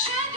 Shut